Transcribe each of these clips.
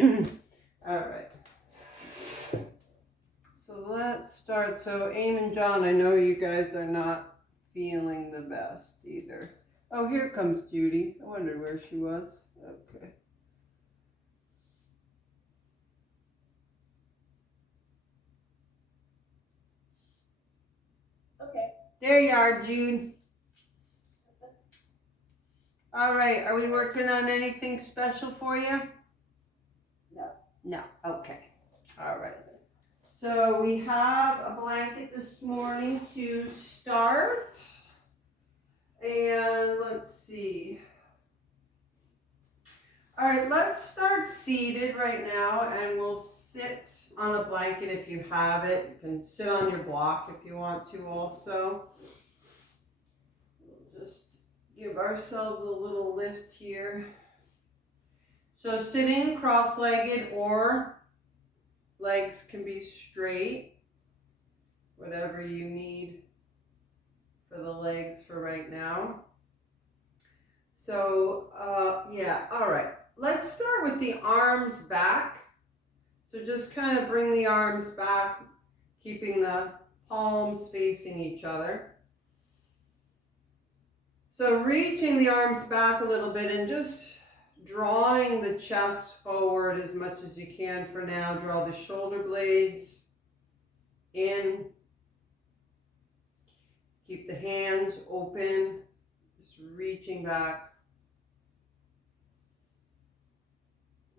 All right. So let's start. So Aim and John, I know you guys are not feeling the best either. Oh, here comes Judy. I wondered where she was. Okay. Okay. There you are, Jude. All right. Are we working on anything special for you? No. No. Okay. All right. So we have a blanket this morning to start. And let's see. All right, let's start seated right now, and we'll sit on a blanket if you have it. You can sit on your block if you want to also. We'll just give ourselves a little lift here. So sitting cross-legged, or legs can be straight, whatever you need for the legs for right now. So yeah, all right. Let's start with the arms back. So just kind of bring the arms back, keeping the palms facing each other. So reaching the arms back a little bit and just drawing the chest forward as much as you can for now. Draw the shoulder blades in. Keep the hands open, just reaching back.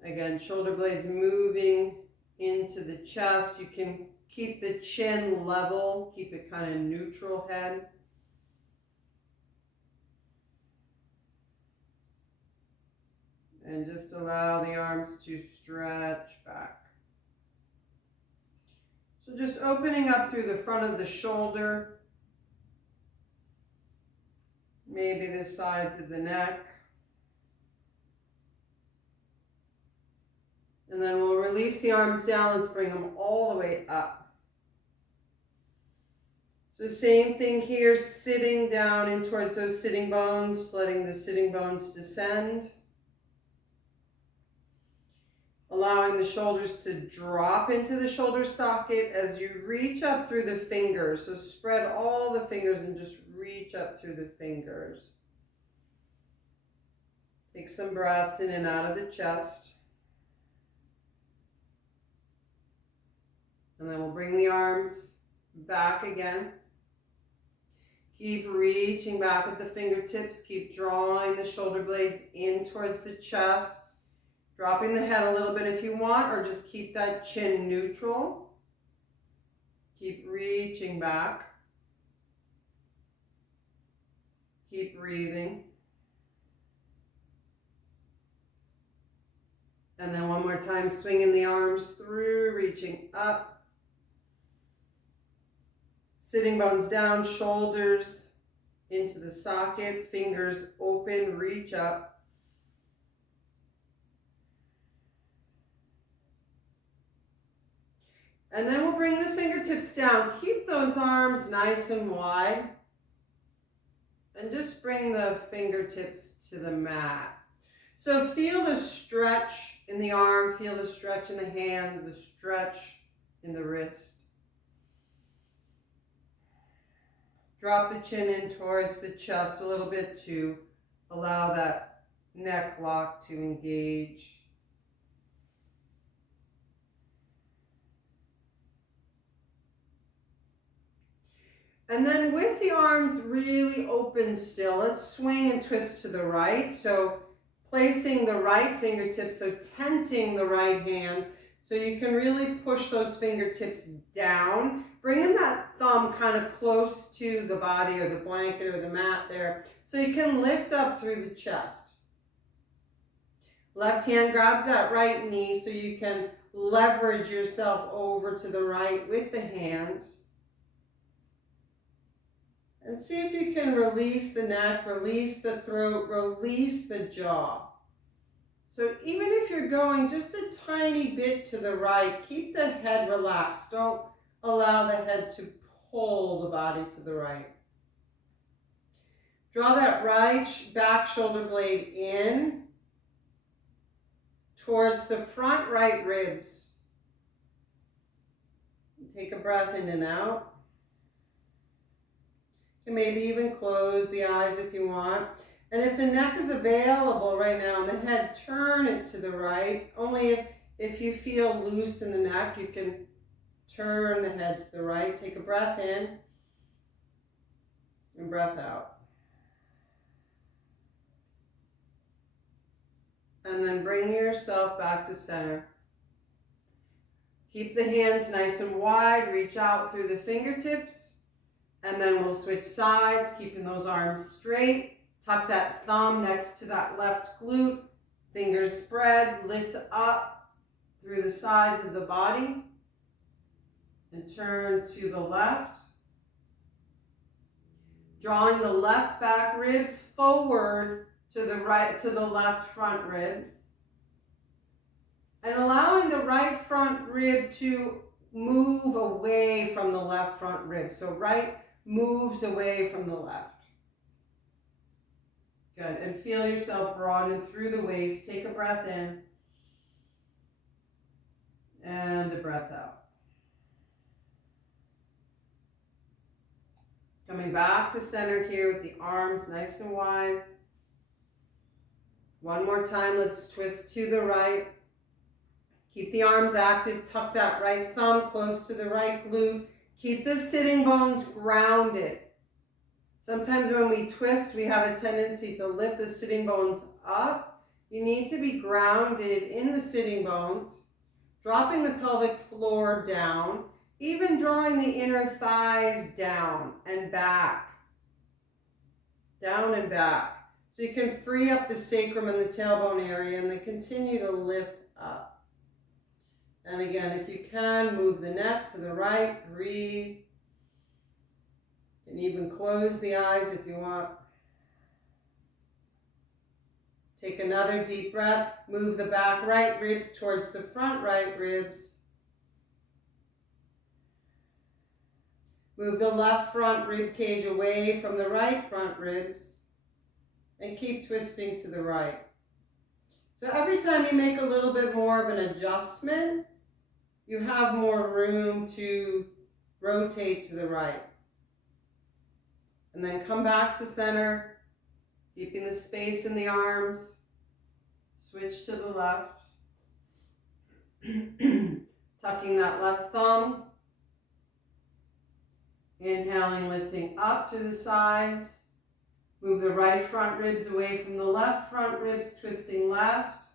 Again, shoulder blades moving into the chest. You can keep the chin level, keep it kind of neutral head. And just allow the arms to stretch back. So just opening up through the front of the shoulder, maybe the sides of the neck. And then we'll release the arms down. Let's bring them all the way up. So same thing here, sitting down in towards those sitting bones, letting the sitting bones descend. Allowing the shoulders to drop into the shoulder socket as you reach up through the fingers. So spread all the fingers and just reach up through the fingers. Take some breaths in and out of the chest. And then we'll bring the arms back again. Keep reaching back with the fingertips. Keep drawing the shoulder blades in towards the chest. Dropping the head a little bit if you want, or just keep that chin neutral. Keep reaching back. Keep breathing. And then one more time, swinging the arms through, reaching up. Sitting bones down, shoulders into the socket, fingers open, reach up. And then we'll bring the fingertips down. Keep those arms nice and wide. And just bring the fingertips to the mat. So feel the stretch in the arm, feel the stretch in the hand, the stretch in the wrist. Drop the chin in towards the chest a little bit to allow that neck lock to engage. And then with the arms really open still, let's swing and twist to the right. So placing the right fingertips, so tenting the right hand, so you can really push those fingertips down, bringing that thumb kind of close to the body or the blanket or the mat there, so you can lift up through the chest. Left hand grabs that right knee so you can leverage yourself over to the right with the hands. And see if you can release the neck, release the throat, release the jaw. So even if you're going just a tiny bit to the right, keep the head relaxed. Don't allow the head to pull the body to the right. Draw that right back shoulder blade in towards the front right ribs. Take a breath in and out. And maybe even close the eyes if you want. And if the neck is available right now and the head, turn it to the right. Only if you feel loose in the neck, you can turn the head to the right. Take a breath in and breath out. And then bring yourself back to center. Keep the hands nice and wide. Reach out through the fingertips. And then we'll switch sides, keeping those arms straight. Tuck that thumb next to that left glute. Fingers spread, lift up through the sides of the body. And turn to the left. Drawing the left back ribs forward to the right, to the left front ribs. And allowing the right front rib to move away from the left front rib. So right moves away from the left. Good. And feel yourself broaden through the waist. Take a breath in. And a breath out. Coming back to center here with the arms nice and wide. One more time, let's twist to the right. Keep the arms active, tuck that right thumb close to the right glute. Keep the sitting bones grounded. Sometimes when we twist, we have a tendency to lift the sitting bones up. You need to be grounded in the sitting bones, dropping the pelvic floor down, even drawing the inner thighs down and back. Down and back. So you can free up the sacrum and the tailbone area and then continue to lift up. And again, if you can, move the neck to the right, breathe. And even close the eyes if you want. Take another deep breath. Move the back right ribs towards the front right ribs. Move the left front rib cage away from the right front ribs. And keep twisting to the right. So every time you make a little bit more of an adjustment, you have more room to rotate to the right. And then come back to center, keeping the space in the arms. Switch to the left. Tucking that left thumb. Inhaling, lifting up through the sides. Move the right front ribs away from the left front ribs, twisting left.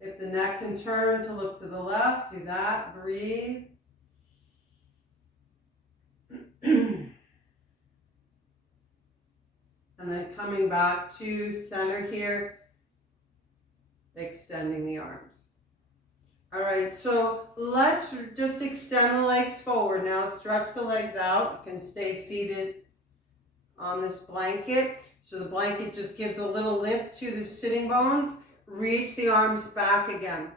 If the neck can turn to look to the left, do that. Breathe. And then coming back to center here, extending the arms. All right, so let's just extend the legs forward now. Stretch the legs out. You can stay seated on this blanket. So the blanket just gives a little lift to the sitting bones. Reach the arms back again.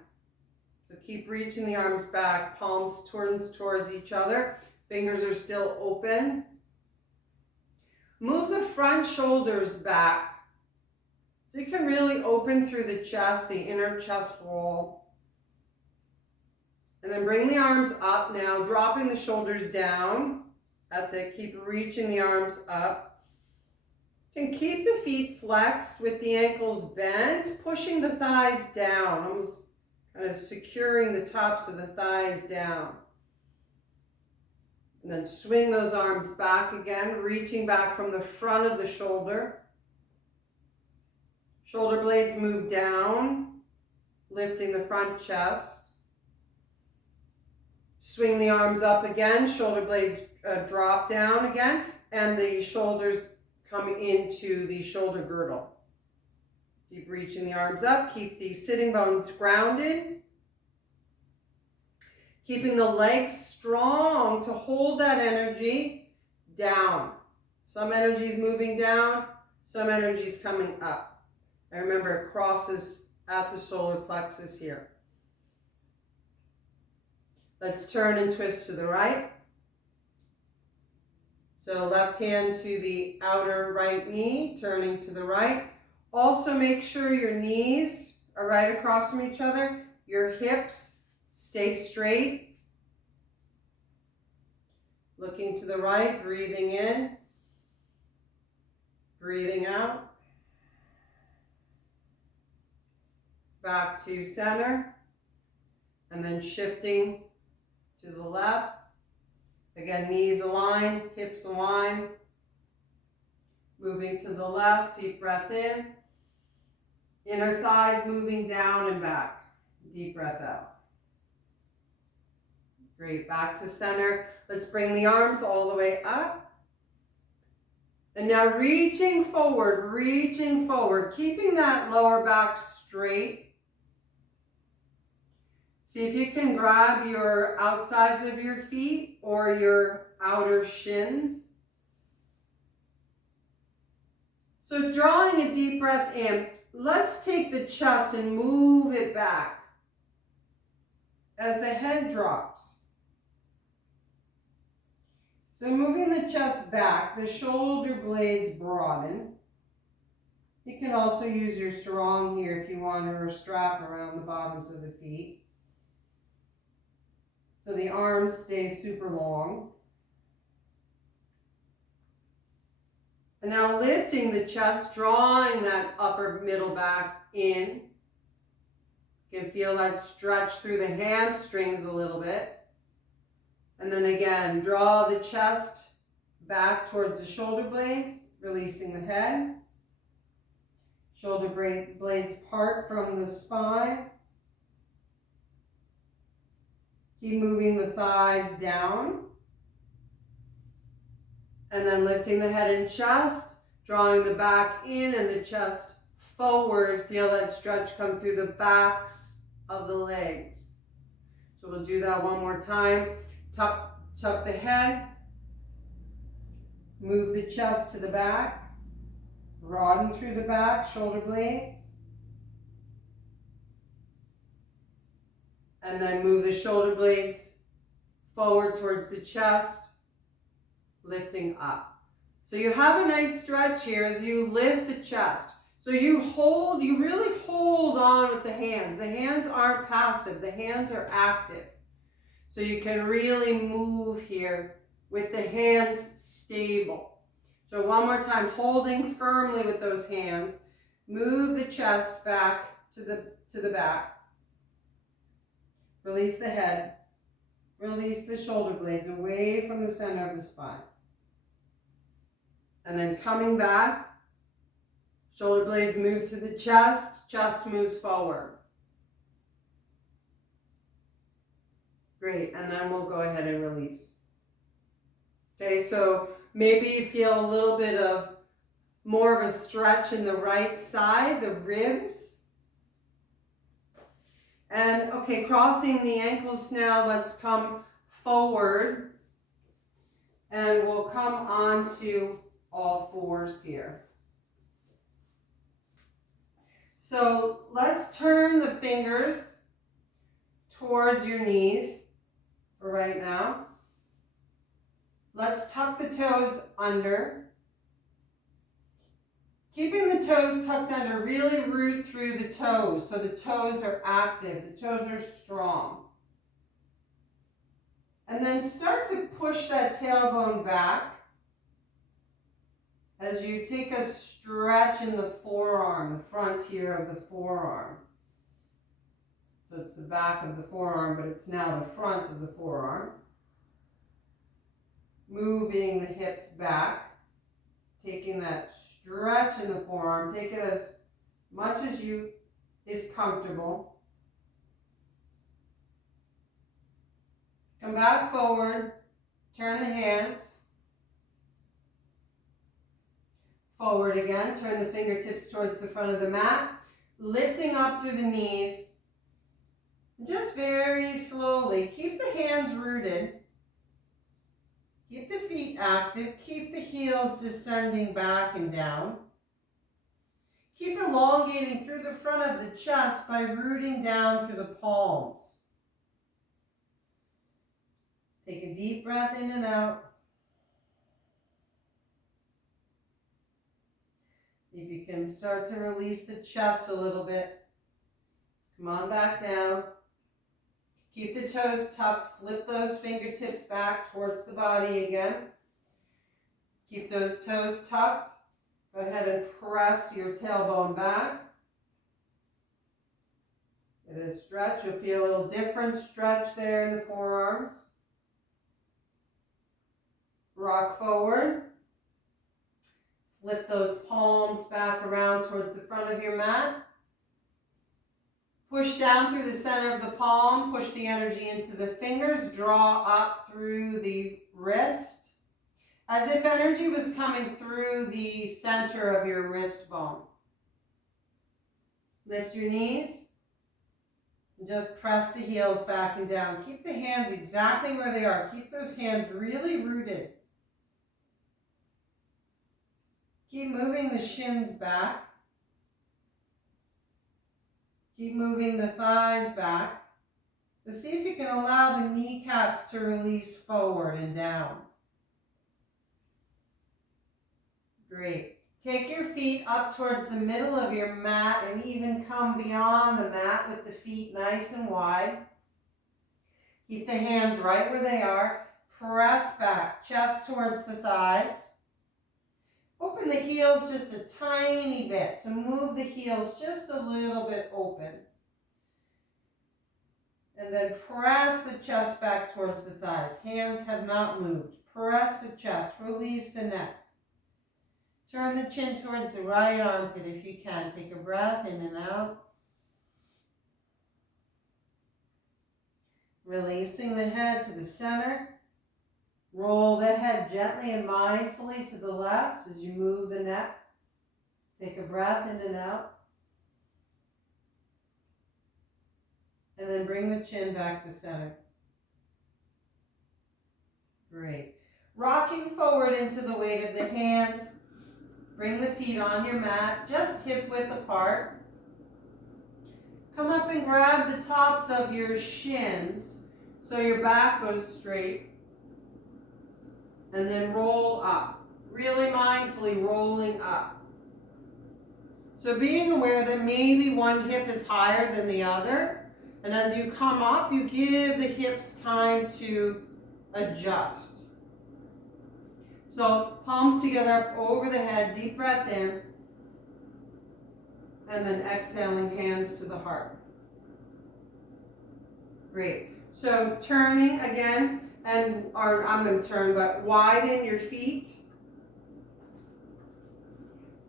So keep reaching the arms back. Palms turns towards each other. Fingers are still open. Move the front shoulders back. So you can really open through the chest, the inner chest wall. And then bring the arms up now, dropping the shoulders down. That's it. Keep reaching the arms up. You can keep the feet flexed with the ankles bent, pushing the thighs down, almost kind of securing the tops of the thighs down. And then swing those arms back again, reaching back from the front of the shoulder. Shoulder blades move down, lifting the front chest. Swing the arms up again, shoulder blades drop down again, and the shoulders come into the shoulder girdle. Keep reaching the arms up, keep the sitting bones grounded. Keeping the legs strong to hold that energy down. Some energy is moving down, some energy is coming up. And remember, it crosses at the solar plexus here. Let's turn and twist to the right. So left hand to the outer right knee, turning to the right. Also make sure your knees are right across from each other. Your hips stay straight. Looking to the right, breathing in, breathing out. Back to center, and then shifting to the left. Again, knees align, hips align. Moving to the left, deep breath in. Inner thighs moving down and back. Deep breath out. Great, back to center. Let's bring the arms all the way up. And now reaching forward, keeping that lower back straight. See if you can grab your outsides of your feet or your outer shins. So drawing a deep breath in, let's take the chest and move it back as the head drops. So moving the chest back, the shoulder blades broaden. You can also use your sarong here if you want, or a strap around the bottoms of the feet. So the arms stay super long. And now lifting the chest, drawing that upper middle back in. You can feel that stretch through the hamstrings a little bit. And then again, draw the chest back towards the shoulder blades, releasing the head. Shoulder blades part from the spine. Keep moving the thighs down. And then lifting the head and chest, drawing the back in and the chest forward. Feel that stretch come through the backs of the legs. So we'll do that one more time. Tuck the head. Move the chest to the back. Broaden through the back, shoulder blades. And then move the shoulder blades forward towards the chest, lifting up. So you have a nice stretch here as you lift the chest. So you really hold on with the hands. The hands aren't passive, the hands are active. So you can really move here with the hands stable. So one more time, holding firmly with those hands. Move the chest back to the back. Release the head. Release the shoulder blades away from the center of the spine. And then coming back, shoulder blades move to the chest, chest moves forward. Great, and then we'll go ahead and release. Okay, so maybe you feel a little bit of more of a stretch in the right side, the ribs. And okay, crossing the ankles now, let's come forward. And we'll come onto all fours here. So let's turn the fingers towards your knees for right now. Let's tuck the toes under. Keeping the toes tucked under, really root through the toes so the toes are active, the toes are strong. And then start to push that tailbone back as you take a stretch in the forearm, the front here of the forearm. So it's the back of the forearm, but it's now the front of the forearm. Moving the hips back, taking that stretch in the forearm. Take it as much as is comfortable. Come back forward, turn the hands. Forward again, turn the fingertips towards the front of the mat. Lifting up through the knees. Just very slowly, keep the hands rooted. Keep the feet active. Keep the heels descending back and down. Keep elongating through the front of the chest by rooting down through the palms. Take a deep breath in and out. See if you can start to release the chest a little bit. Come on back down. Keep the toes tucked. Flip those fingertips back towards the body again. Keep those toes tucked. Go ahead and press your tailbone back. Get a stretch. You'll feel a little different stretch there in the forearms. Rock forward. Flip those palms back around towards the front of your mat. Push down through the center of the palm. Push the energy into the fingers. Draw up through the wrist, as if energy was coming through the center of your wrist bone. Lift your knees. And just press the heels back and down. Keep the hands exactly where they are. Keep those hands really rooted. Keep moving the shins back. Keep moving the thighs back. But see if you can allow the kneecaps to release forward and down. Great. Take your feet up towards the middle of your mat and even come beyond the mat with the feet nice and wide. Keep the hands right where they are. Press back, chest towards the thighs. Open the heels just a tiny bit. So move the heels just a little bit open. And then press the chest back towards the thighs. Hands have not moved. Press the chest. Release the neck. Turn the chin towards the right armpit if you can. Take a breath in and out. Releasing the head to the center. Roll the head gently and mindfully to the left as you move the neck. Take a breath in and out. And then bring the chin back to center. Great. Rocking forward into the weight of the hands. Bring the feet on your mat, just hip width apart. Come up and grab the tops of your shins so your back goes straight. And then roll up. Really mindfully rolling up. So being aware that maybe one hip is higher than the other. And as you come up, you give the hips time to adjust. So palms together up over the head, deep breath in. And then exhaling, hands to the heart. Great. So turning again, or I'm going to turn, but widen your feet.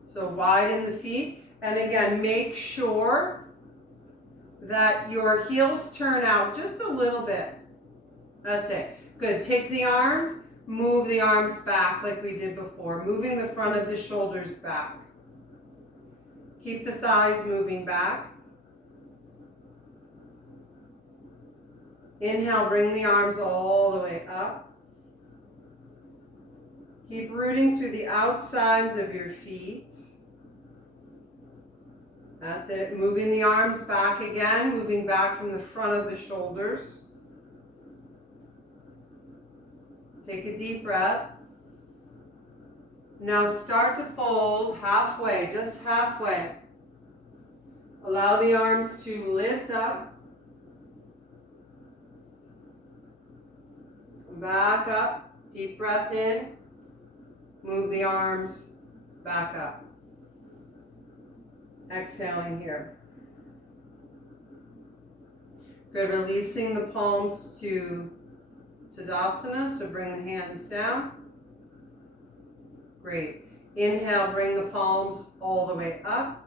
So widen the feet. And again, make sure that your heels turn out just a little bit. That's it. Good. Take the arms, move the arms back like we did before, moving the front of the shoulders back. Keep the thighs moving back. Inhale, bring the arms all the way up. Keep rooting through the outsides of your feet. That's it. Moving the arms back again, moving back from the front of the shoulders. Take a deep breath. Now start to fold halfway, just halfway. Allow the arms to lift up. Back up, deep breath in. Move the arms back up. Exhaling here. Good, releasing the palms to Tadasana, so bring the hands down. Great. Inhale, bring the palms all the way up.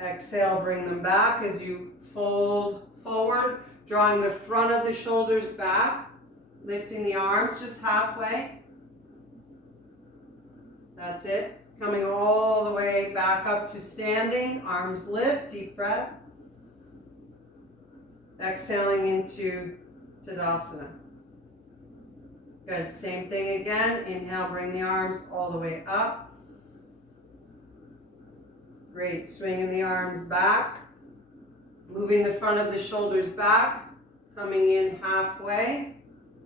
Exhale, bring them back as you fold forward, drawing the front of the shoulders back, lifting the arms just halfway. That's it. Coming all the way back up to standing, arms lift, deep breath. Exhaling into Tadasana. Good, same thing again. Inhale, bring the arms all the way up. Great, swinging the arms back. Moving the front of the shoulders back. Coming in halfway.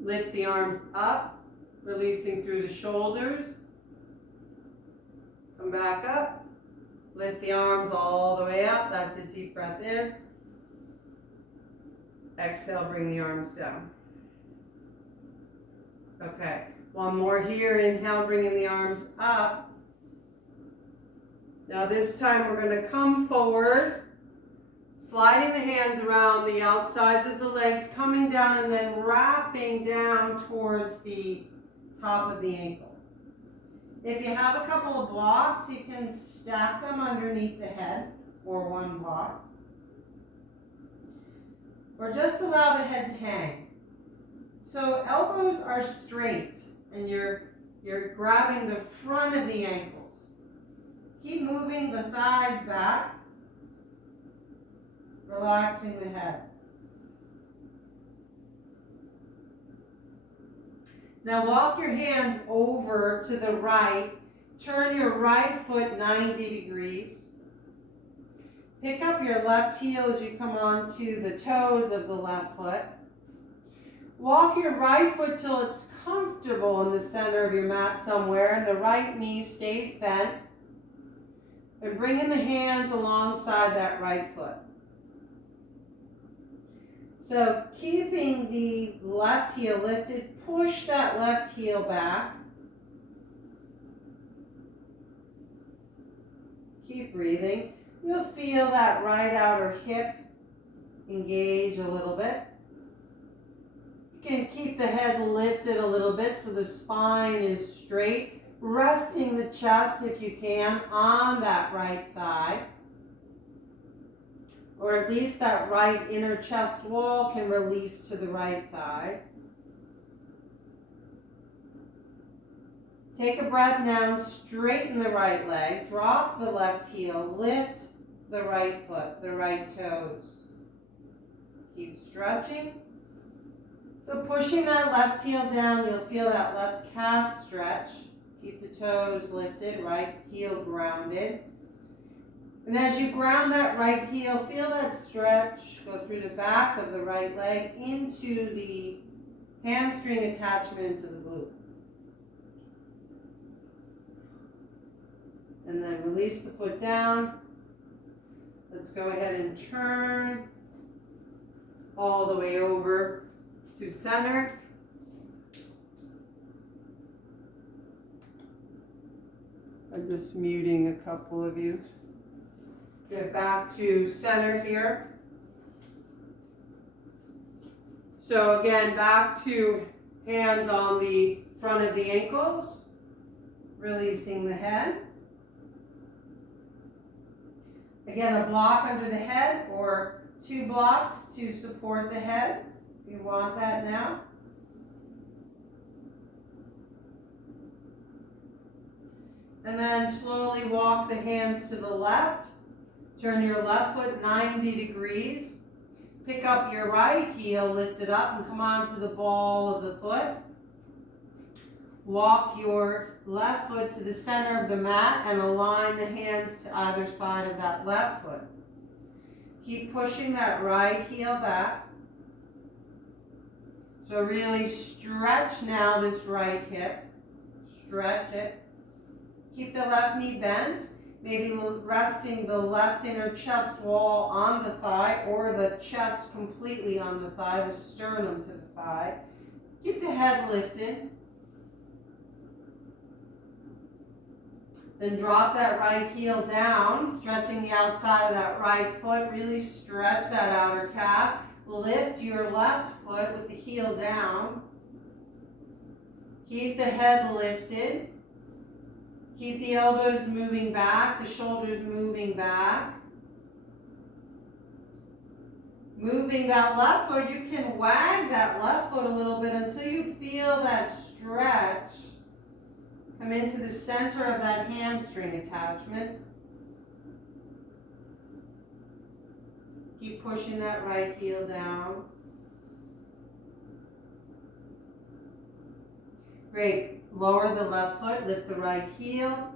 Lift the arms up. Releasing through the shoulders. Come back up. Lift the arms all the way up. That's a deep breath in. Exhale, bring the arms down. Okay, one more here. Inhale, bringing the arms up. Now this time we're going to come forward, sliding the hands around the outsides of the legs, coming down and then wrapping down towards the top of the ankle. If you have a couple of blocks, you can stack them underneath the head, or one block. Or just allow the head to hang. So elbows are straight, and you're grabbing the front of the ankles. Keep moving the thighs back, relaxing the head. Now walk your hands over to the right. Turn your right foot 90 degrees. Pick up your left heel as you come onto the toes of the left foot. Walk your right foot till it's comfortable in the center of your mat somewhere, and the right knee stays bent. And bring in the hands alongside that right foot. So keeping the left heel lifted, push that left heel back. Keep breathing. You'll feel that right outer hip engage a little bit. You can keep the head lifted a little bit so the spine is straight, resting the chest if you can on that right thigh. Or at least that right inner chest wall can release to the right thigh. Take a breath now, straighten the right leg, drop the left heel, lift the right foot, the right toes. Keep stretching. So pushing that left heel down, you'll feel that left calf stretch. Keep the toes lifted, right heel grounded. And as you ground that right heel, feel that stretch go through the back of the right leg into the hamstring attachment into the glute. And then release the foot down. Let's go ahead and turn all the way over to center. I'm just muting a couple of you. Get back to center here. So again, back to hands on the front of the ankles, releasing the head. Again, a block under the head or 2 blocks to support the head. If you want that now. And then slowly walk the hands to the left. Turn your left foot 90 degrees. Pick up your right heel, lift it up, and come onto the ball of the foot. Walk your left foot to the center of the mat and align the hands to either side of that left foot. Keep pushing that right heel back. So really stretch now this right hip. Stretch it. Keep the left knee bent. Maybe resting the left inner chest wall on the thigh or the chest completely on the thigh, the sternum to the thigh. Keep the head lifted. Then drop that right heel down, stretching the outside of that right foot. Really stretch that outer calf. Lift your left foot with the heel down. Keep the head lifted. Keep the elbows moving back, the shoulders moving back. Moving that left foot, you can wag that left foot a little bit until you feel that stretch come into the center of that hamstring attachment. Keep pushing that right heel down. Great. Lower the left foot, lift the right heel,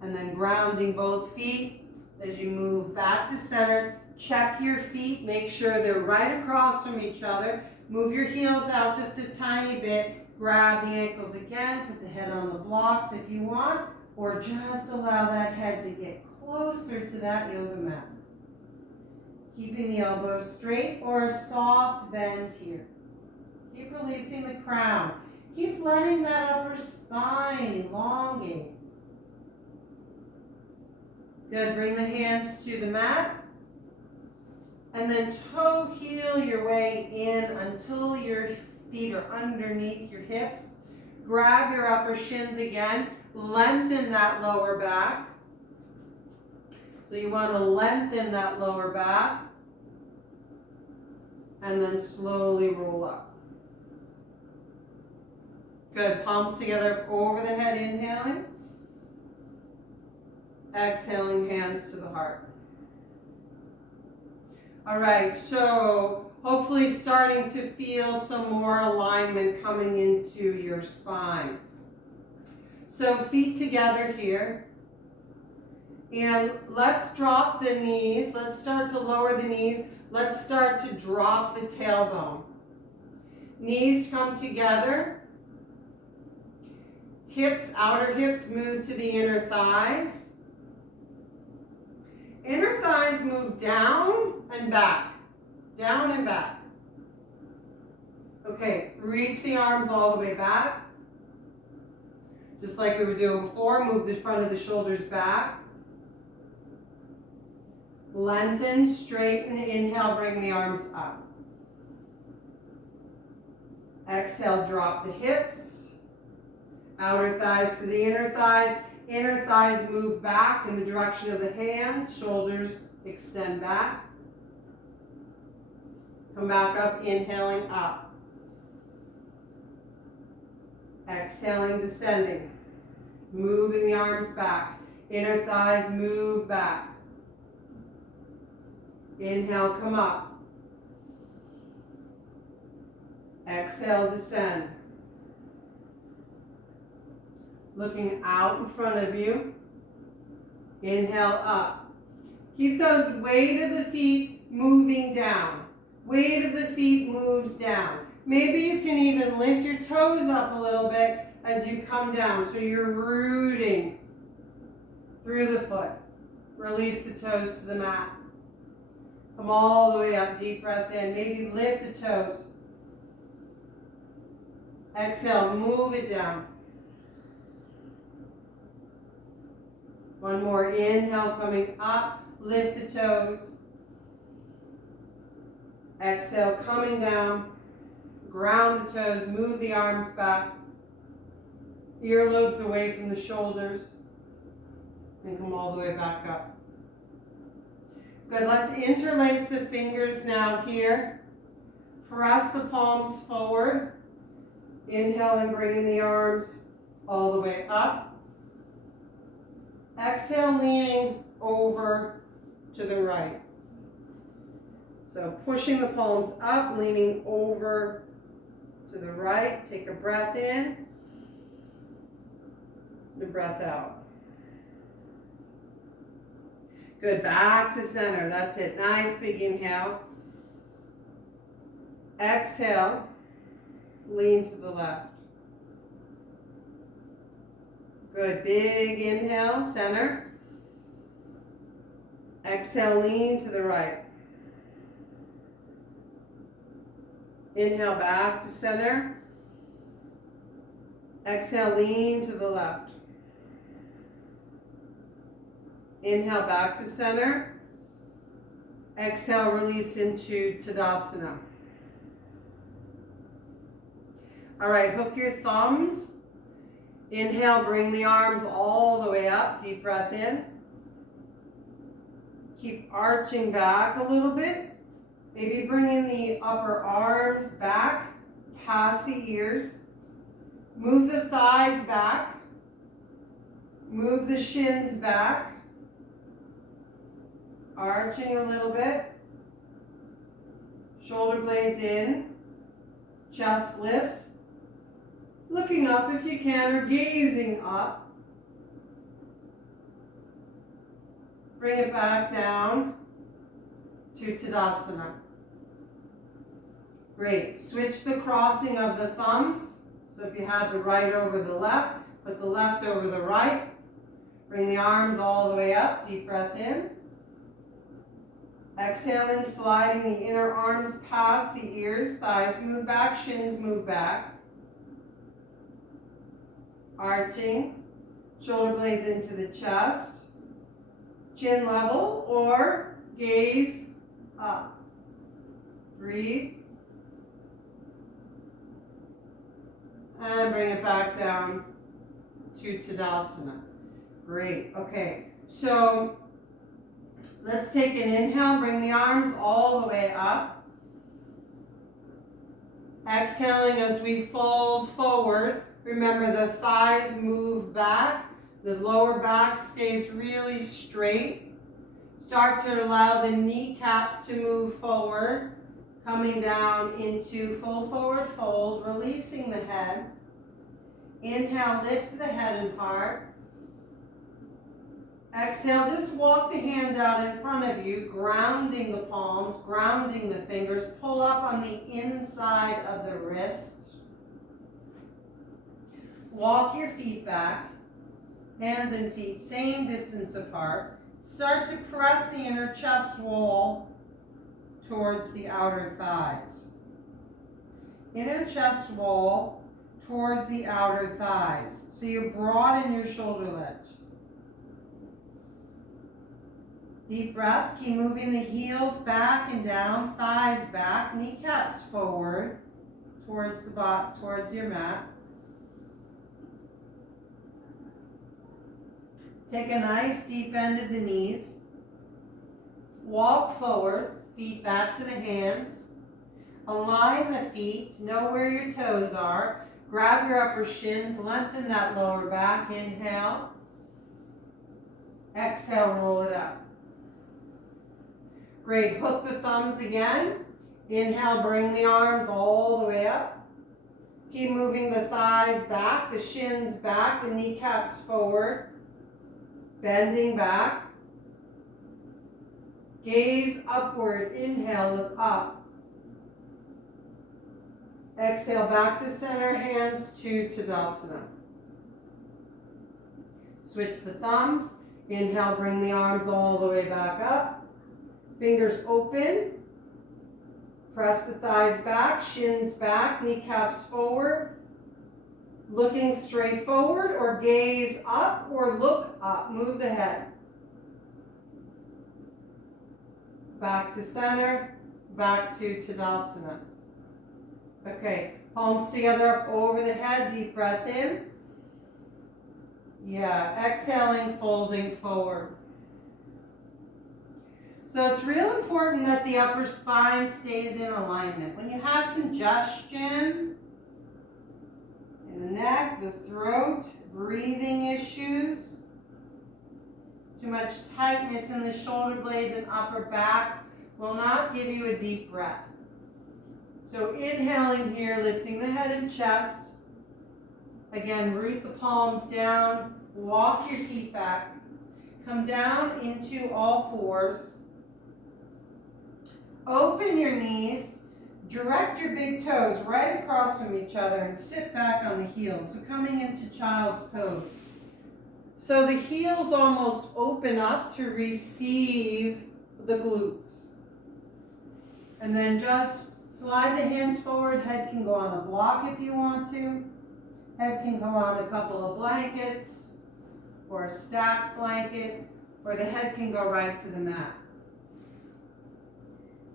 and then grounding both feet as you move back to center. Check your feet, make sure they're right across from each other. Move your heels out just a tiny bit. Grab the ankles again, put the head on the blocks if you want, or just allow that head to get closer to that yoga mat. Keeping the elbows straight or a soft bend here. Keep releasing the crown. Keep letting that upper spine elongate. Good, bring the hands to the mat. And then toe heel your way in until your feet are underneath your hips. Grab your upper shins again. Lengthen that lower back. So you want to lengthen that lower back. And then slowly roll up. Good, palms together over the head, inhaling. Exhaling, hands to the heart. All right, so hopefully starting to feel some more alignment coming into your spine. So feet together here. And let's drop the knees. Let's start to lower the knees. Let's start to drop the tailbone. Knees come together. Hips, outer hips move to the inner thighs. Inner thighs move down and back. Down and back. Okay, reach the arms all the way back. Just like we were doing before, move the front of the shoulders back. Lengthen, straighten, inhale, bring the arms up. Exhale, drop the hips. Outer thighs to the inner thighs. Inner thighs move back in the direction of the hands. Shoulders extend back. Come back up, inhaling up. Exhaling, descending. Moving the arms back. Inner thighs move back. Inhale, come up. Exhale, descend. Looking out in front of you. Inhale, up. Keep those weight of the feet moving down. Weight of the feet moves down. Maybe you can even lift your toes up a little bit as you come down. So you're rooting through the foot. Release the toes to the mat. Come all the way up, deep breath in. Maybe lift the toes. Exhale, move it down. One more, inhale, coming up, lift the toes. Exhale, coming down, ground the toes, move the arms back. Earlobes away from the shoulders. And come all the way back up. Good, let's interlace the fingers now here. Press the palms forward. Inhaling, bringing the arms all the way up. Exhale, leaning over to the right. So pushing the palms up, leaning over to the right. Take a breath in. And a breath out. Good, back to center, that's it. Nice big inhale. Exhale, lean to the left. Good, big inhale, center. Exhale, lean to the right. Inhale, back to center. Exhale, lean to the left. Inhale, back to center. Exhale, release into Tadasana. All right, hook your thumbs. Inhale, bring the arms all the way up. Deep breath in. Keep arching back a little bit. Maybe bringing the upper arms back past the ears. Move the thighs back. Move the shins back. Arching a little bit. Shoulder blades in. Chest lifts. Looking up if you can, or gazing up. Bring it back down to Tadasana. Great. Switch the crossing of the thumbs. So if you had the right over the left, put the left over the right. Bring the arms all the way up, deep breath in. Exhaling, sliding the inner arms past the ears, thighs move back, shins move back. Arching, shoulder blades into the chest. Chin level or gaze up. Breathe. And bring it back down to Tadasana. Great. Okay. So let's take an inhale. Bring the arms all the way up. Exhaling as we fold forward. Remember the thighs move back. The lower back stays really straight. Start to allow the kneecaps to move forward. Coming down into full forward fold, releasing the head. Inhale, lift the head and heart. Exhale, just walk the hands out in front of you, grounding the palms, grounding the fingers. Pull up on the inside of the wrist. Walk your feet back, hands and feet same distance apart. Start to press the inner chest wall towards the outer thighs. Inner chest wall towards the outer thighs. So you broaden your shoulder ledge. Deep breath, keep moving the heels back and down, thighs back, kneecaps forward towards the bottom, towards your mat. Take a nice deep bend of the knees. Walk forward, feet back to the hands. Align the feet, know where your toes are. Grab your upper shins, lengthen that lower back. Inhale. Exhale, roll it up. Great, hook the thumbs again. Inhale, bring the arms all the way up. Keep moving the thighs back, the shins back, the kneecaps forward. Bending back. Gaze upward, inhale, look up. Exhale, back to center, hands to Tadasana. Switch the thumbs. Inhale, bring the arms all the way back up. Fingers open. Press the thighs back, shins back, kneecaps forward. Looking straight forward or gaze up or look up. Move the head. Back to center, back to Tadasana. Okay, palms together up over the head, deep breath in. Yeah, exhaling, folding forward. So it's real important that the upper spine stays in alignment. When you have congestion in the neck, the throat, breathing issues, too much tightness in the shoulder blades and upper back will not give you a deep breath. So inhaling here, lifting the head and chest. Again, root the palms down, walk your feet back. Come down into all fours. Open your knees. Direct your big toes right across from each other and sit back on the heels. So coming into child's pose. So the heels almost open up to receive the glutes. And then just slide the hands forward. Head can go on a block if you want to. Head can go on a couple of blankets or a stacked blanket, or the head can go right to the mat.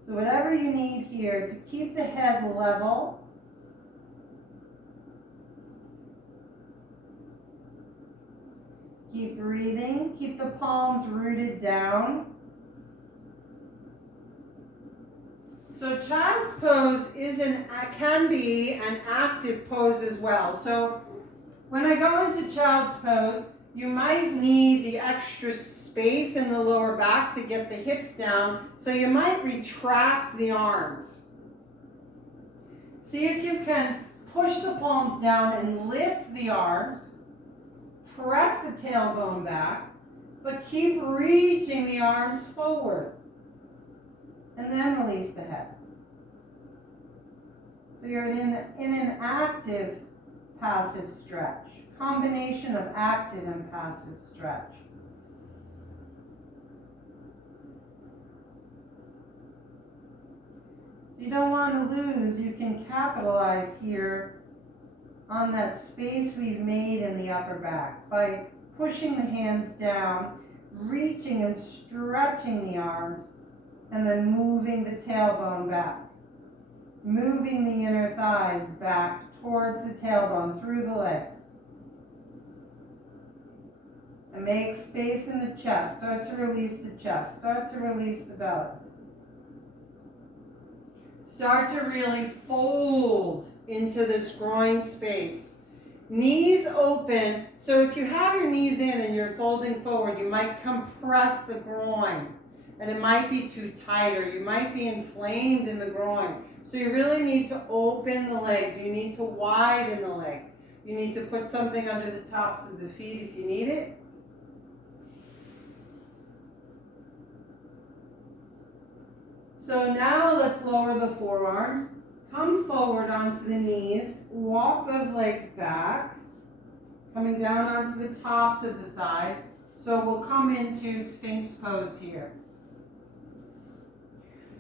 So whatever you need here to keep the head level. Keep breathing. Keep the palms rooted down. So child's pose can be an active pose as well. So when I go into child's pose, you might need the extra space in the lower back to get the hips down, so you might retract the arms. See if you can push the palms down and lift the arms, press the tailbone back, but keep reaching the arms forward, and then release the head. So you're in an active passive stretch. Combination of active and passive stretch. If you don't want to lose, you can capitalize here on that space we've made in the upper back by pushing the hands down, reaching and stretching the arms, and then moving the tailbone back. Moving the inner thighs back towards the tailbone, through the legs. And make space in the chest. Start to release the chest. Start to release the belly. Start to really fold into this groin space. Knees open. So if you have your knees in and you're folding forward, you might compress the groin. And it might be too tight, or you might be inflamed in the groin. So you really need to open the legs. You need to widen the legs. You need to put something under the tops of the feet if you need it. So now let's lower the forearms. Come forward onto the knees. Walk those legs back. Coming down onto the tops of the thighs. So we'll come into Sphinx pose here.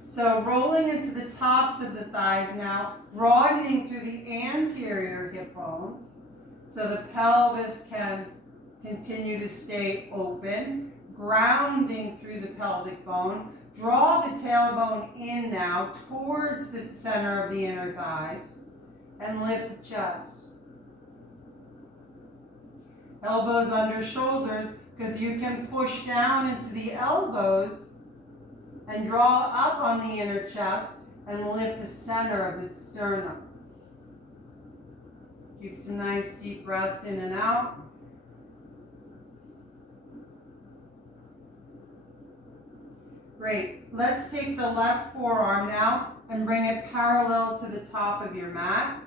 So rolling into the tops of the thighs now, broadening through the anterior hip bones so the pelvis can continue to stay open, grounding through the pelvic bone. Draw the tailbone in now towards the center of the inner thighs and lift the chest. Elbows under shoulders, because you can push down into the elbows and draw up on the inner chest and lift the center of the sternum. Keep some nice deep breaths in and out. Great. Let's take the left forearm now and bring it parallel to the top of your mat.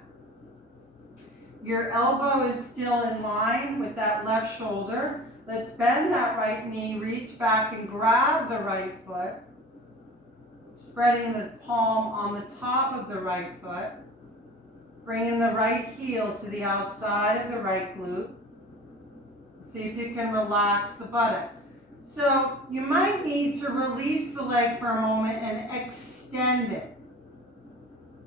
Your elbow is still in line with that left shoulder. Let's bend that right knee, reach back and grab the right foot. Spreading the palm on the top of the right foot. Bringing the right heel to the outside of the right glute. See if you can relax the buttocks. So you might need to release the leg for a moment and extend it.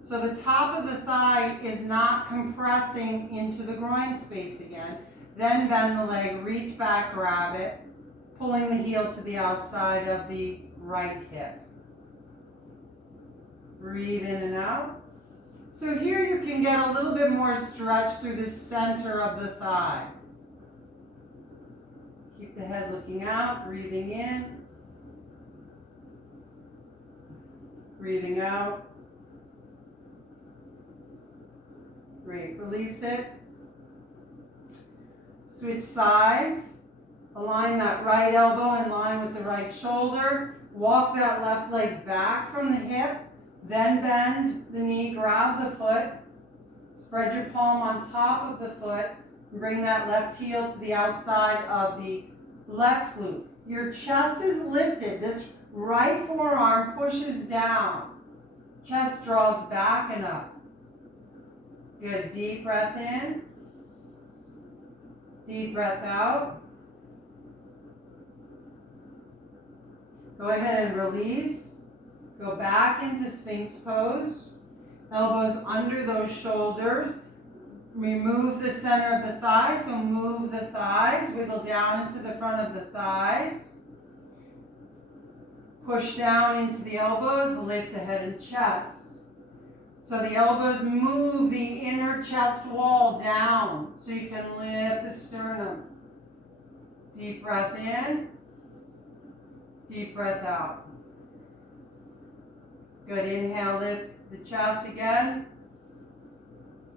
So the top of the thigh is not compressing into the groin space again. Then bend the leg, reach back, grab it, pulling the heel to the outside of the right hip. Breathe in and out. So here you can get a little bit more stretch through the center of the thigh. Keep the head looking out, breathing in, breathing out. Great, release it. Switch sides. Align that right elbow in line with the right shoulder. Walk that left leg back from the hip. Then bend the knee, grab the foot. Spread your palm on top of the foot. And bring that left heel to the outside of the left glute. Your chest is lifted. This right forearm pushes down. Chest draws back and up. Good. Deep breath in. Deep breath out. Go ahead and release. Go back into Sphinx pose. Elbows under those shoulders. Remove the center of the thigh, so move the thighs. Wiggle down into the front of the thighs. Push down into the elbows, lift the head and chest. So the elbows move the inner chest wall down so you can lift the sternum. Deep breath in. Deep breath out. Good. Inhale, lift the chest again.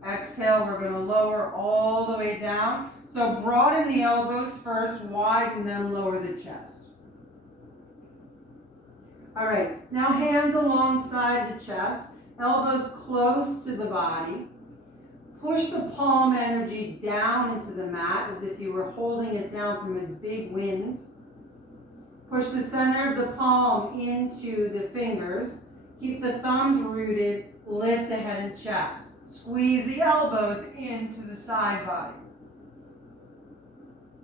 Exhale, we're going to lower all the way down. So broaden the elbows first, widen them, lower the chest. All right, now hands alongside the chest, elbows close to the body. Push the palm energy down into the mat as if you were holding it down from a big wind. Push the center of the palm into the fingers. Keep the thumbs rooted, lift the head and chest. Squeeze the elbows into the side body.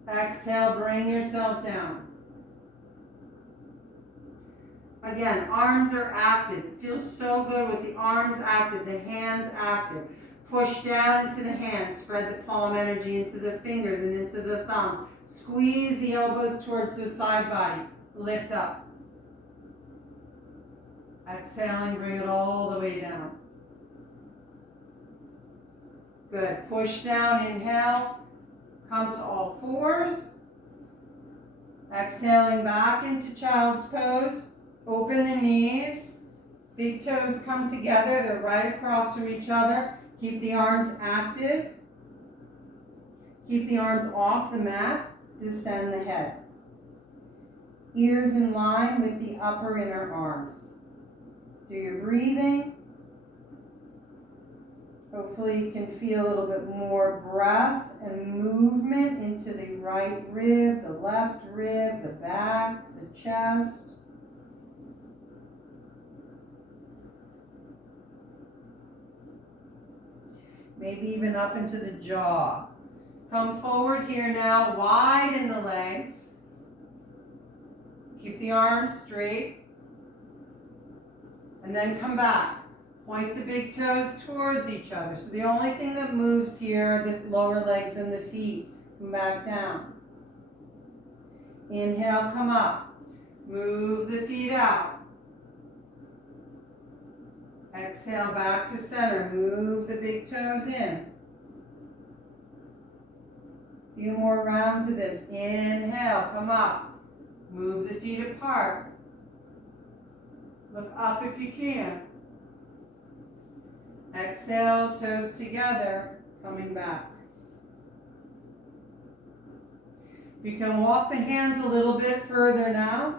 Exhale, bring yourself down. Again, arms are active. It feels so good with the arms active, the hands active. Push down into the hands, spread the palm energy into the fingers and into the thumbs. Squeeze the elbows towards the side body. Lift up. Exhaling, bring it all the way down. Good. Push down, inhale. Come to all fours. Exhaling back into child's pose. Open the knees. Big toes come together. They're right across from each other. Keep the arms active. Keep the arms off the mat. Descend the head. Ears in line with the upper inner arms. Do your breathing. Hopefully you can feel a little bit more breath and movement into the right rib, the left rib, the back, the chest. Maybe even up into the jaw. Come forward here now, widen the legs. Keep the arms straight. And then come back. Point the big toes towards each other. So the only thing that moves here are the lower legs and the feet. Come back down. Inhale, come up. Move the feet out. Exhale, back to center. Move the big toes in. A few more rounds of this. Inhale, come up. Move the feet apart. Look up if you can. Exhale, toes together, coming back. You can walk the hands a little bit further now.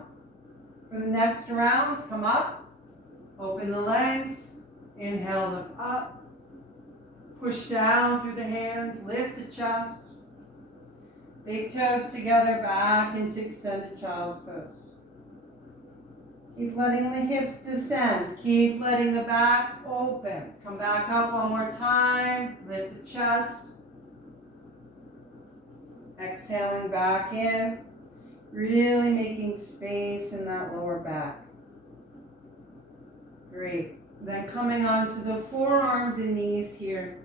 For the next round, come up. Open the legs. Inhale, look up. Push down through the hands. Lift the chest. Big toes together, back into extended child's pose. Keep letting the hips descend. Keep letting the back open. Come back up one more time. Lift the chest. Exhaling back in. Really making space in that lower back. Great. Then coming onto the forearms and knees here.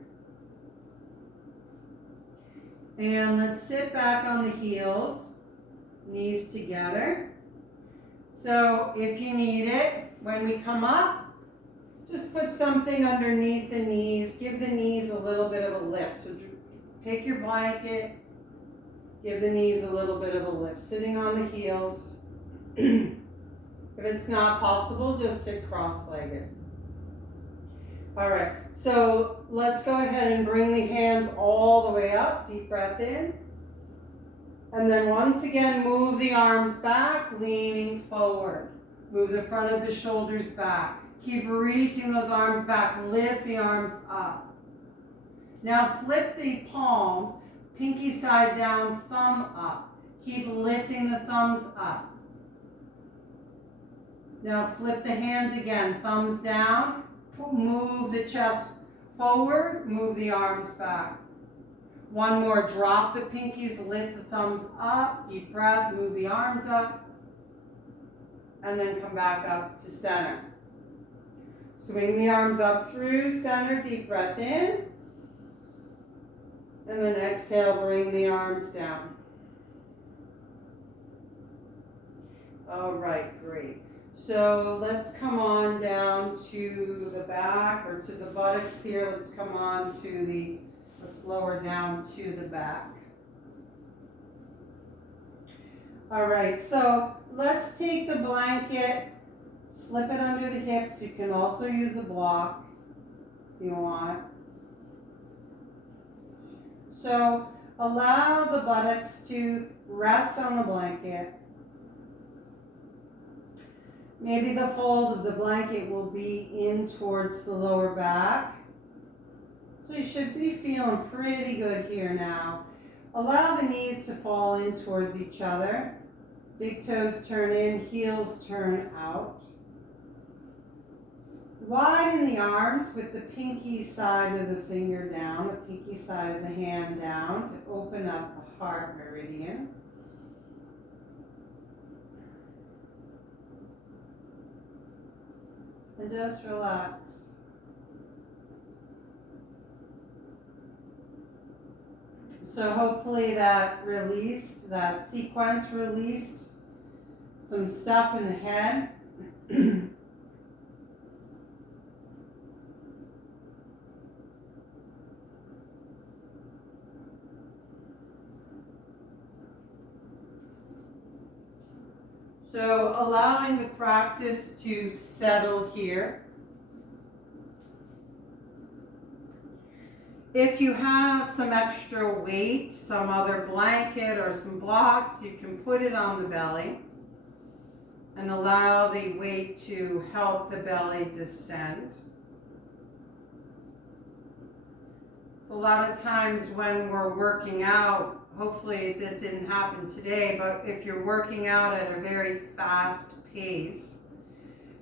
And let's sit back on the heels. Knees together. So if you need it, when we come up, just put something underneath the knees. Give the knees a little bit of a lift. So take your blanket, give the knees a little bit of a lift. Sitting on the heels. If it's not possible, just sit cross-legged. All right, so let's go ahead and bring the hands all the way up. Deep breath in. And then once again, move the arms back, leaning forward. Move the front of the shoulders back. Keep reaching those arms back. Lift the arms up. Now flip the palms, pinky side down, thumb up. Keep lifting the thumbs up. Now flip the hands again, thumbs down. Move the chest forward, move the arms back. One more, drop the pinkies, lift the thumbs up, deep breath, move the arms up, and then come back up to center. Swing the arms up through center, deep breath in, and then exhale, bring the arms down. All right, great. So let's come on down to the back or to the buttocks here. Let's come on to the, let's lower down to the back. All right, so let's take the blanket, slip it under the hips. You can also use a block if you want. So allow the buttocks to rest on the blanket. Maybe the fold of the blanket will be in towards the lower back. So you should be feeling pretty good here now. Allow the knees to fall in towards each other. Big toes turn in, heels turn out. Widen the arms with the pinky side of the finger down, the pinky side of the hand down to open up the heart meridian. And just relax. So hopefully that released, that sequence released some stuff in the head. So allowing the practice to settle here. If you have some extra weight, some other blanket or some blocks, you can put it on the belly and allow the weight to help the belly descend. So a lot of times when we're working out, hopefully that didn't happen today, but if you're working out at a very fast pace,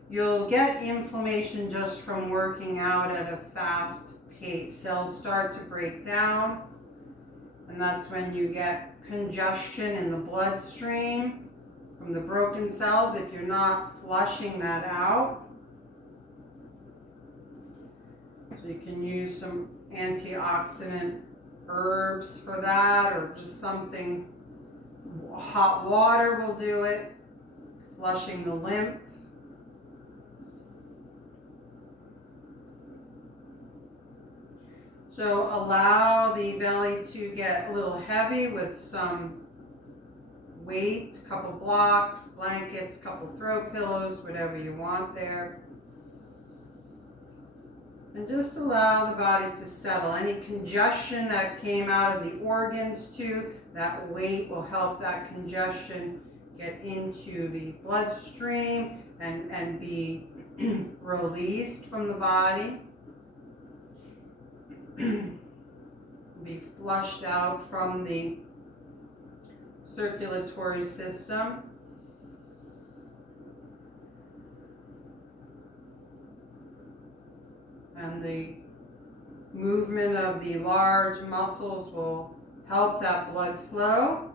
you'll get inflammation just from working out at a fast pace. Cells start to break down, and that's when you get congestion in the bloodstream from the broken cells if you're not flushing that out. So you can use some antioxidant herbs for that, or just something. Hot water will do it, flushing the lymph. So allow the belly to get a little heavy with some weight, a couple blocks, blankets, a couple throw pillows, whatever you want there. And just allow the body to settle. Any congestion that came out of the organs too, that weight will help that congestion get into the bloodstream and be released from the body. Be flushed out from the circulatory system. And the movement of the large muscles will help that blood flow,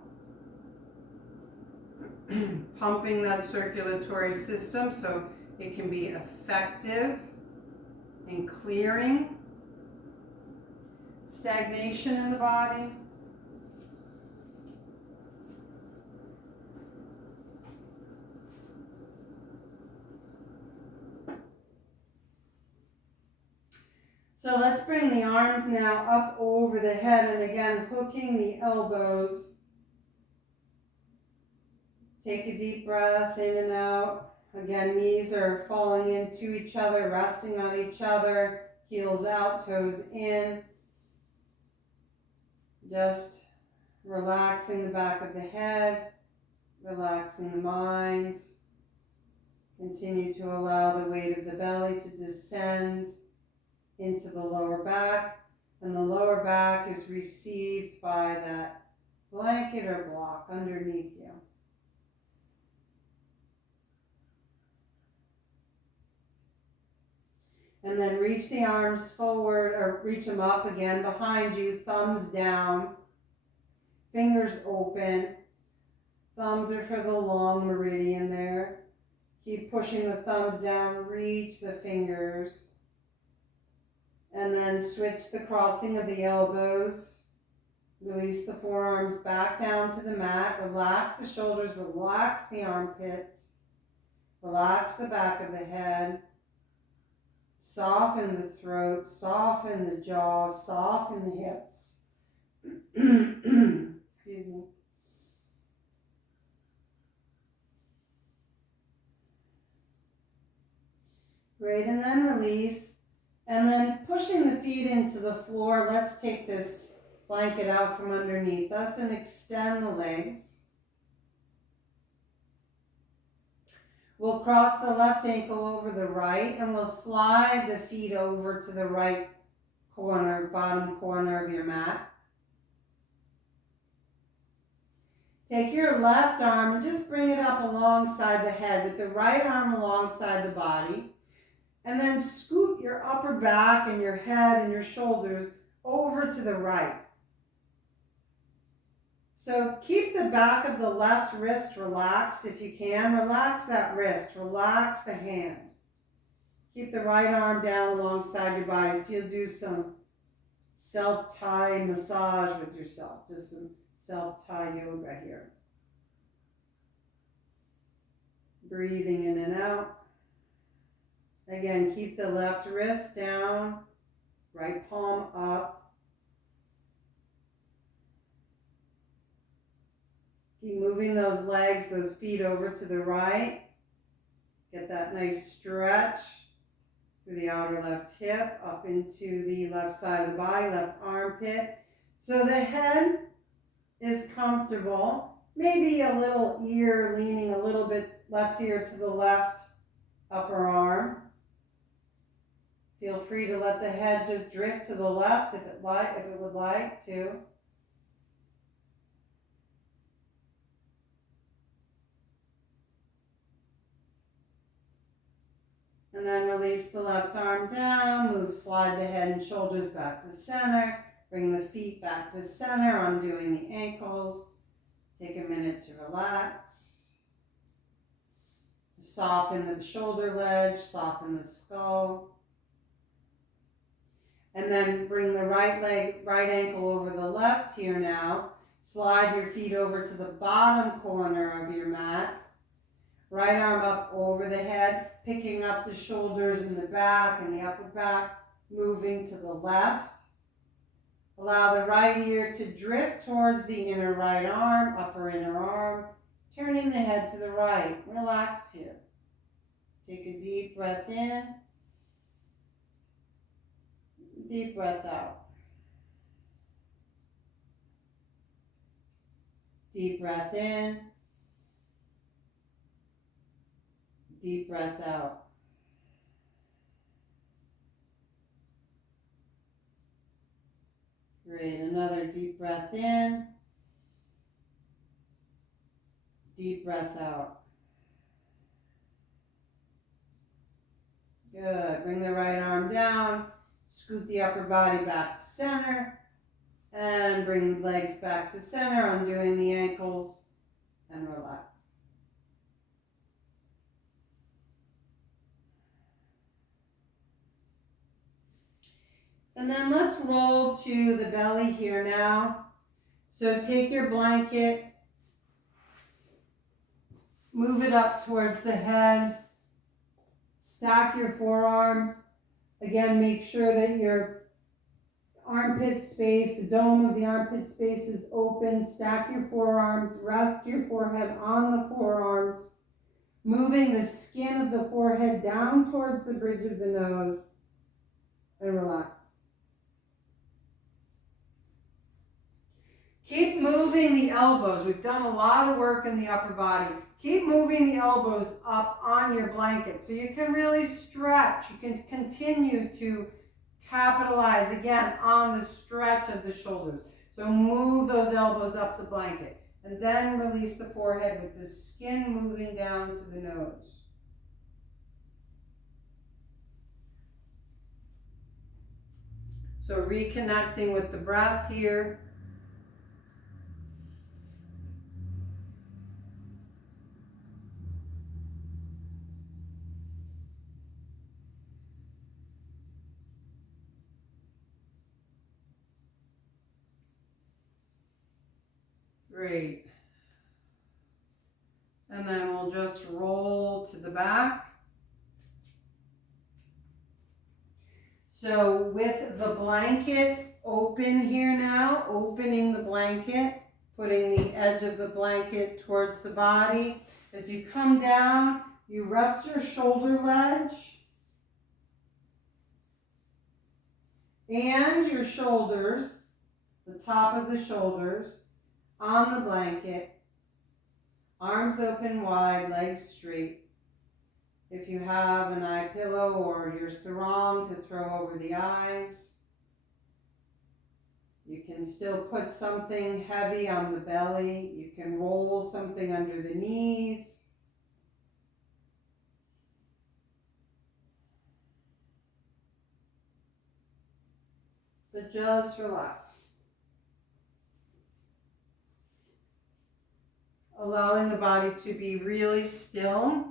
pumping that circulatory system so it can be effective in clearing stagnation in the body. So let's bring the arms now up over the head, and again hooking the elbows. Take a deep breath in and out. Again, knees are falling into each other, resting on each other, heels out, toes in. Just relaxing the back of the head, relaxing the mind. Continue to allow the weight of the belly to descend into the lower back, and the lower back is received by that blanket or block underneath you. And then reach the arms forward, or reach them up again behind you, thumbs down, fingers open. Thumbs are for the long meridian there. Keep pushing the thumbs down, reach the fingers. And then switch the crossing of the elbows. Release the forearms back down to the mat. Relax the shoulders, relax the armpits. Relax the back of the head. Soften the throat, soften the jaw, soften the hips. Excuse me. Great, and then release. And then pushing the feet into the floor, let's take this blanket out from underneath us and extend the legs. We'll cross the left ankle over the right, and we'll slide the feet over to the right corner, bottom corner of your mat. Take your left arm and just bring it up alongside the head with the right arm alongside the body. And then scoot your upper back and your head and your shoulders over to the right. So keep the back of the left wrist relaxed if you can. Relax that wrist, relax the hand. Keep the right arm down alongside your body. So you'll do some self-tie massage with yourself. Just some self-tie yoga here. Breathing in and out. Again, keep the left wrist down, right palm up. Keep moving those legs, those feet over to the right. Get that nice stretch through the outer left hip, up into the left side of the body, left armpit. So the head is comfortable. Maybe a little ear leaning a little bit, left ear to the left upper arm. Feel free to let the head just drift to the left if it would like to. And then release the left arm down, slide the head and shoulders back to center, bring the feet back to center, undoing the ankles. Take a minute to relax. Soften the shoulder ledge, soften the skull. And then bring the right ankle over the left here now. Slide your feet over to the bottom corner of your mat. Right arm up over the head, picking up the shoulders and the back and the upper back, moving to the left. Allow the right ear to drift towards the inner right arm, upper inner arm, turning the head to the right. Relax here. Take a deep breath in. Deep breath out. Deep breath in. Deep breath out. Great. Another deep breath in. Deep breath out. Good. Bring the right arm down. Scoot the upper body back to center. And bring the legs back to center, undoing the ankles. And relax. And then let's roll to the belly here now. So take your blanket, move it up towards the head, stack your forearms. Again, make sure that your armpit space, the dome of the armpit space is open. Stack your forearms, rest your forehead on the forearms, moving the skin of the forehead down towards the bridge of the nose, and relax. Keep moving the elbows. We've done a lot of work in the upper body. Keep moving the elbows up on your blanket so you can really stretch. You can continue to capitalize again on the stretch of the shoulders. So move those elbows up the blanket and then release the forehead with the skin moving down to the nose. So reconnecting with the breath here. Great. And then we'll just roll to the back. So with the blanket open here now, opening the blanket, putting the edge of the blanket towards the body. As you come down, you rest your shoulder ledge and your shoulders, the top of the shoulders, on the blanket, arms open wide, legs straight. If you have an eye pillow or your sarong to throw over the eyes, you can still put something heavy on the belly. You can roll something under the knees. But just relax. Allowing the body to be really still.